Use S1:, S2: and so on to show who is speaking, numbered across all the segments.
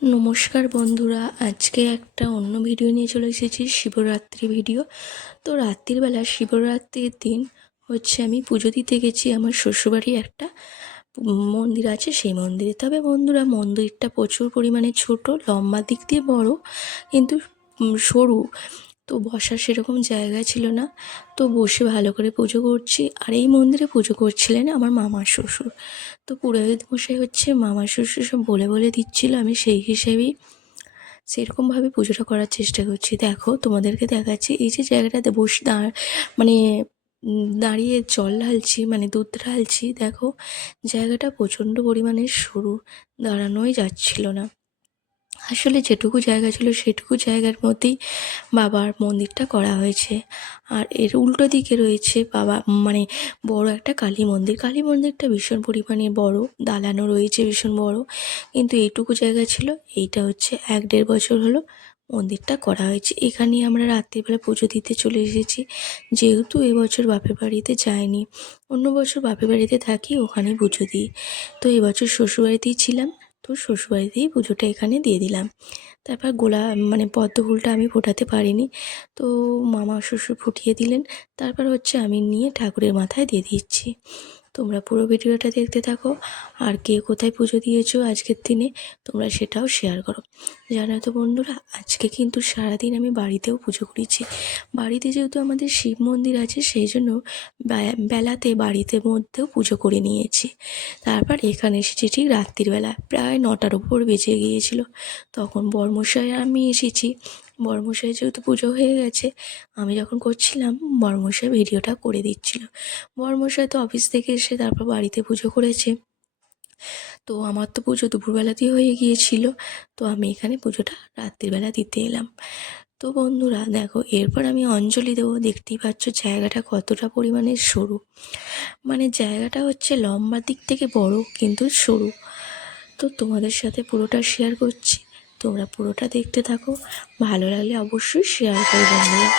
S1: নমস্কার বন্ধুরা, আজকে একটা অন্য ভিডিও নিয়ে চলে এসেছি, শিবরাত্রি ভিডিও। তো রাত্রিবেলা শিবরাত্রির দিন হচ্ছে আমি পুজো দিতে গেছি, আমার শ্বশুরবাড়ি একটা মন্দির আছে সেই মন্দিরে। তবে বন্ধুরা, মন্দিরটা প্রচুর পরিমাণে ছোট, লম্বা দিক দিয়ে বড়, কিন্তু সরু। তো বসার সেরকম জায়গা ছিল না। তো বসে ভালো করে পুজো করছি। আর এই মন্দিরে পুজো করছিলেন আমার মামা শ্বশুর। তো পুরোহিত মশাই হচ্ছে মামা শ্বশুর সব বলে বলে দিচ্ছিল, আমি সেই হিসেবেই সেরকমভাবে পুজোটা করার চেষ্টা করছি। দেখো, তোমাদেরকে দেখাচ্ছি, এই যে জায়গাটাতে বসে দাঁড় মানে দাঁড়িয়ে জল ঢালছি মানে দুধ ঢালছি, দেখো, জায়গাটা প্রচণ্ড পরিমাণে সরু, দাঁড়ানোই যাচ্ছিল না। আসলে যেটুকু জায়গা ছিল সেটুকু জায়গার মধ্যেই বাবার মন্দিরটা করা হয়েছে। আর এর উল্টো দিকে রয়েছে বাবা মানে বড় একটা কালী মন্দির। কালী মন্দিরটা ভীষণ পরিমাণে বড়, দালানও রয়েছে ভীষণ বড়। কিন্তু এইটুকু জায়গা ছিল, এইটা হচ্ছে এক দেড় বছর হলো মন্দিরটা করা হয়েছে। এখানেই আমরা রাত্রিবেলা পুজো দিতে চলে এসেছি। যেহেতু এবছর বাপের বাড়িতে যাইনি, অন্য বছর বাপের বাড়িতে থাকি ওখানেই পুজো দিই। তো এবছর শ্বশুরবাড়িতেই ছিলাম। তো শ্বশুরবাড়িতেই পুজোটা এখানে দিয়ে দিলাম। তারপর গোলা মানে পদ্ম ফুলটা আমি ফোটাতে পারিনি। তো মামা শ্বশুর ফুটিয়ে দিলেন। তারপর হচ্ছে আমি নিয়ে ঠাকুরের মাথায় দিয়ে দিচ্ছি। তোমরা পুরো ভিডিওটা দেখতে থাকো। আর কে কোথায় পুজো দিয়েছ আজকের দিনে, তোমরা সেটাও শেয়ার করো। জানো তো বন্ধুরা, আজকে কিন্তু সারাদিন আমি বাড়িতেও পুজো করেছি। বাড়িতে যেহেতু আমাদের শিব মন্দির আছে, সেই জন্য বেলাতে বাড়িতে মধ্যেও পুজো করে নিয়েছি। তারপর এখানে এসেছি ঠিক রাত্রিবেলা, প্রায় নটার উপর বেজে গিয়েছিল। তখন বর্মশাই আমি এসেছি বর্মশাই যেহেতু পুজো হয়ে গেছে, আমি যখন করছিলাম বর্মশাই ভিডিওটা করে দিচ্ছিল। বর্মশাই তো অফিস থেকে এসে তারপর বাড়িতে পুজো করেছে। তো আমার তো পুজো দুপুরবেলাতেই হয়ে গিয়েছিল, তো আমি এখানে পুজোটা রাত্রিবেলা দিতে এলাম। তো বন্ধুরা, দেখো, এরপর আমি অঞ্জলি দেবো, দেখতেই পাচ্ছ জায়গাটা কতটা পরিমাণে সরু। মানে জায়গাটা হচ্ছে লম্বার দিক থেকে বড় কিন্তু সরু। তো তোমাদের সাথে পুরোটা শেয়ার করছি। তোমরা পুরোটা দেখতে থাকো। ভালো লাগলে অবশ্যই শেয়ার করে বন্ধুরা।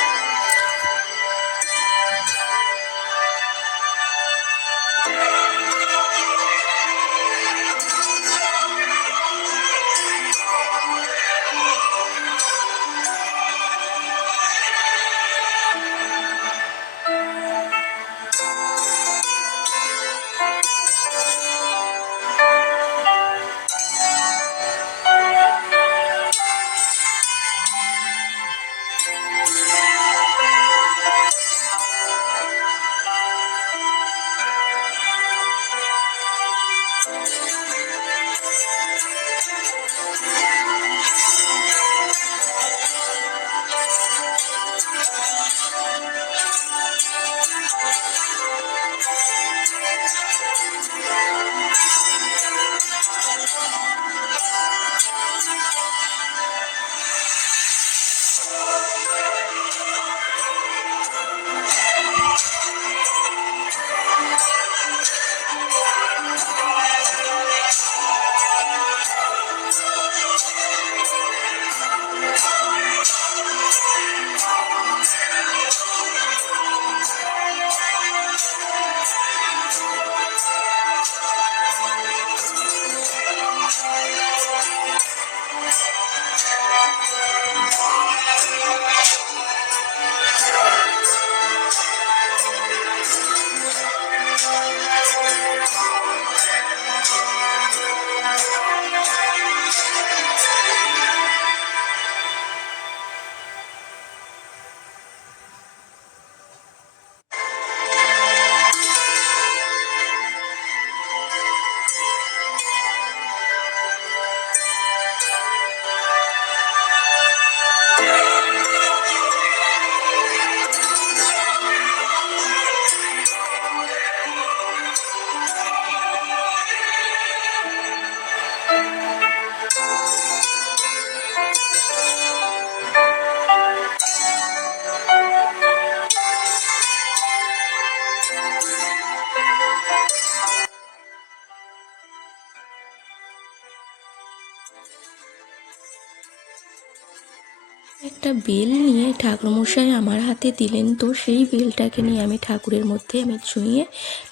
S1: একটা বেল নিয়ে ঠাকুরমশাই আমার হাতে দিলেন তো, সেই বেলটাকে নিয়ে আমি ঠাকুরের মধ্যে আমি ছুঁয়ে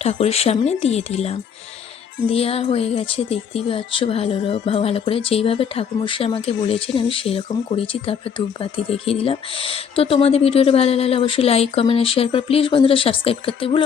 S1: ঠাকুরের সামনে দিয়ে দিলাম। দেওয়া হয়ে গেছে, দেখতেই পাচ্ছ ভালো ভালো করে যেইভাবে ঠাকুরমশাই আমাকে বলেছেন, আমি সেরকম করেছি, তারপর ধূপবাতি দেখিয়ে দিলাম। তো তোমাদের ভিডিওটা ভালো লাগলে অবশ্যই লাইক কমেন্ট আর শেয়ার করো। প্লিজ বন্ধুরা সাবস্ক্রাইব করতে ভুলো।